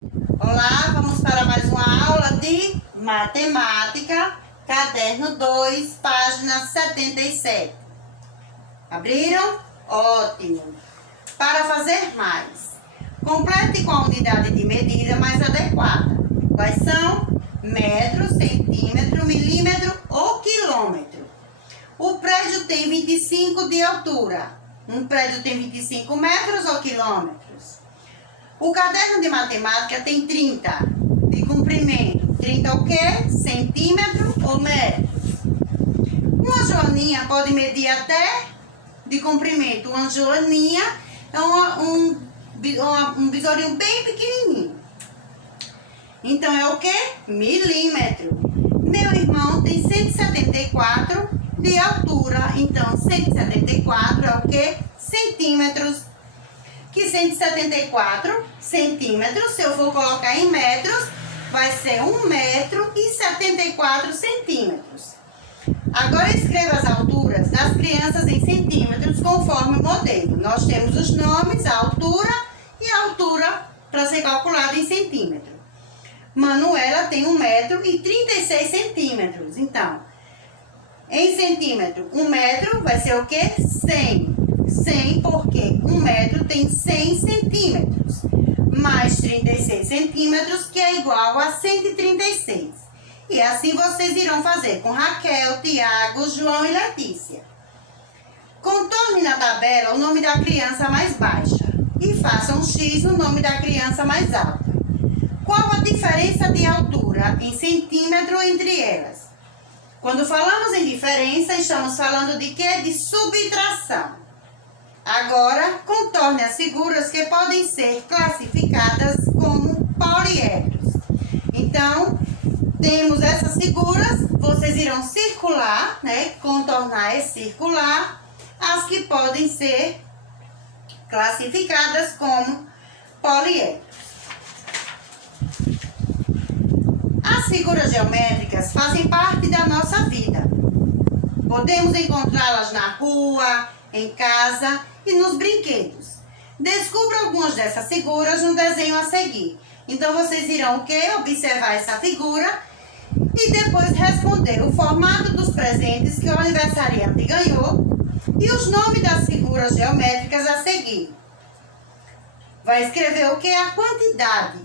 Olá, vamos para mais uma aula de matemática, caderno 2, página 77. Abriram? Ótimo! Para fazer mais, complete com a unidade de medida mais adequada. Quais são? Metro, centímetro, milímetro ou quilômetro. O prédio tem 25 de altura. Um prédio tem 25 metros ou quilômetros? O caderno de matemática tem 30 de comprimento. 30 o quê? Centímetro ou metros? Uma joaninha pode medir até de comprimento. Uma joaninha é um besourinho bem pequenininho. Então é o quê? Milímetro. Meu irmão tem 174 de altura. Então 174 é o quê? Centímetros. Que 174 centímetros, se eu for colocar em metros, vai ser 1 metro e 74 centímetros. Agora escreva as alturas das crianças em centímetros conforme o modelo. Nós temos os nomes, a altura e a altura para ser calculada em centímetro. Manuela tem 1 metro e 36 centímetros. Então, em centímetro, 1 metro vai ser o quê? 100. 100 porque 1 metro tem 100 centímetros, mais 36 centímetros, que é igual a 136. E assim vocês irão fazer com Raquel, Tiago, João e Letícia. Contorne na tabela o nome da criança mais baixa e faça um X no nome da criança mais alta. Qual a diferença de altura em centímetro entre elas? Quando falamos em diferença, estamos falando de quê? De subtração. Agora, contorne as figuras que podem ser classificadas como poliedros. Então, temos essas figuras, vocês irão circular, né? Contornar é circular, as que podem ser classificadas como poliedros. As figuras geométricas fazem parte da nossa vida. Podemos encontrá-las na rua, em casa e nos brinquedos. Descubra algumas dessas figuras no desenho a seguir. Então, vocês irão o quê? Observar essa figura e depois responder o formato dos presentes que o aniversariante ganhou e os nomes das figuras geométricas a seguir. Vai escrever o quê? A quantidade,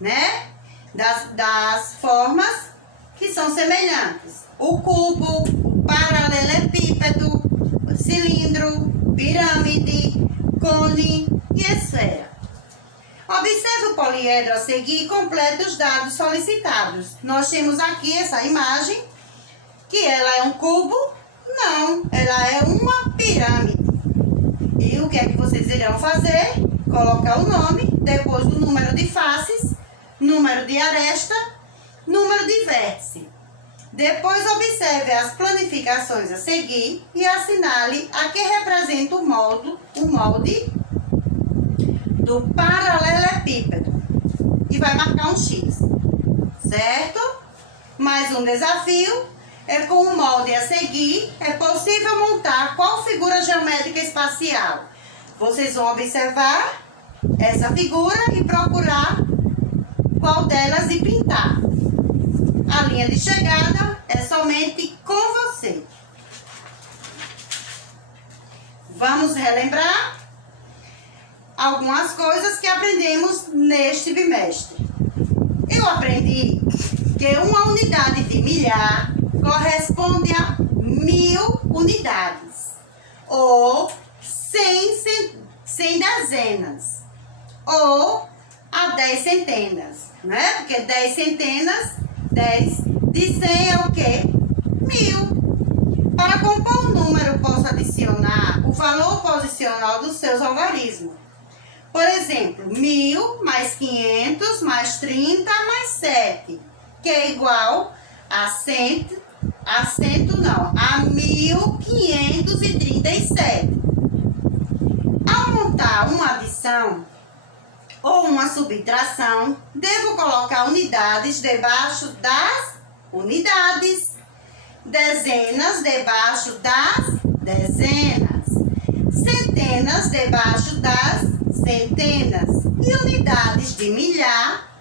né? Das formas que são semelhantes. O cubo, o paralelepípedo, cilindro, pirâmide, cone e esfera. Observe o poliedro a seguir e complete os dados solicitados. Nós temos aqui essa imagem, que ela é um cubo? Não, ela é uma pirâmide. E o que é que vocês irão fazer? Colocar o nome, depois o número de faces, número de aresta, número de vértice. Depois observe as planificações a seguir e assinale a que representa o molde do paralelepípedo. E vai marcar um X, certo? Mais um desafio é com o molde a seguir, é possível montar qual figura geométrica espacial? Vocês vão observar essa figura e procurar qual delas e pintar. A linha de chegada é somente com você. Vamos relembrar algumas coisas que aprendemos neste bimestre. Eu aprendi que uma unidade de milhar corresponde a 1000 unidades, ou 100 dezenas, ou a 10 centenas, né? Porque 10 centenas, 10 de 100 é o quê? 1000. Para compor um número, posso adicionar o valor posicional dos seus algarismos. Por exemplo, 1000 mais 500 mais 30 mais 7, que é igual a 1537. Ao montar uma adição ou uma subtração, devo colocar unidades debaixo das unidades, dezenas debaixo das dezenas, centenas debaixo das centenas e unidades de milhar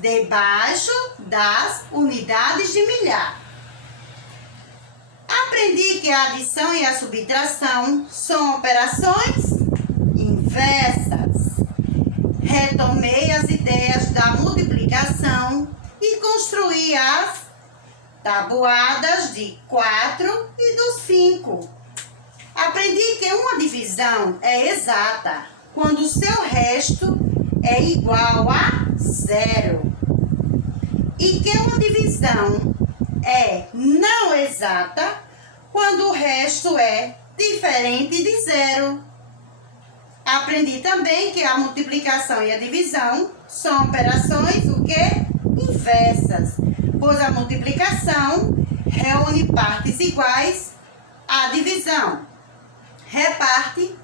debaixo das unidades de milhar. Aprendi que a adição e a subtração são operações inversas. Retomei as ideias da multiplicação e construí as tabuadas de 4 e do 5. Aprendi que uma divisão é exata quando o seu resto é igual a 0. E que uma divisão é não exata quando o resto é diferente de 0. Aprendi também que a multiplicação e a divisão são operações o quê? Inversas, pois a multiplicação reúne partes iguais, a divisão reparte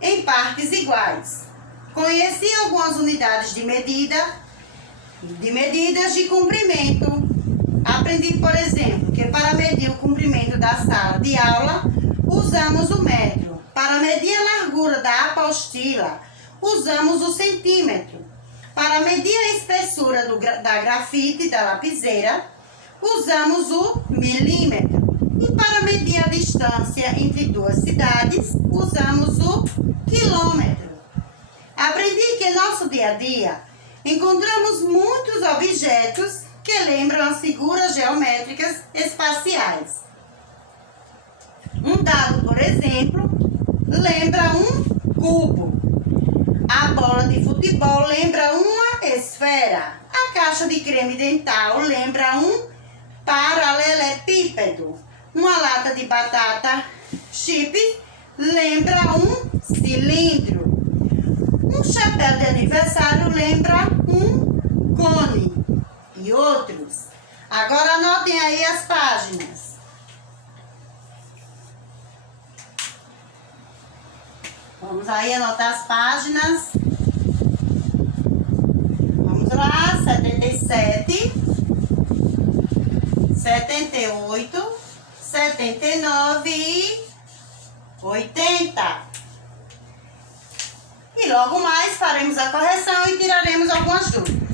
em partes iguais. Conheci algumas unidades de medidas de comprimento. Aprendi, por exemplo, que para medir o comprimento da sala de aula, usamos o metro. Para medir a largura da apostila, usamos o centímetro. Para medir a espessura da grafite da lapiseira, usamos o milímetro. E para medir a distância entre duas cidades, usamos o quilômetro. Aprendi que em nosso dia a dia encontramos muitos objetos que lembram as figuras geométricas espaciais. Um dado, por exemplo, lembra um cubo. A bola de futebol lembra uma esfera. A caixa de creme dental lembra um paralelepípedo. Uma lata de batata chips lembra um cilindro. Um chapéu de aniversário lembra um cone. E outros. Agora anotem aí as páginas. Vamos aí anotar as páginas. Vamos lá, 77, 78, 79 e 80. E logo mais faremos a correção e tiraremos algumas dúvidas.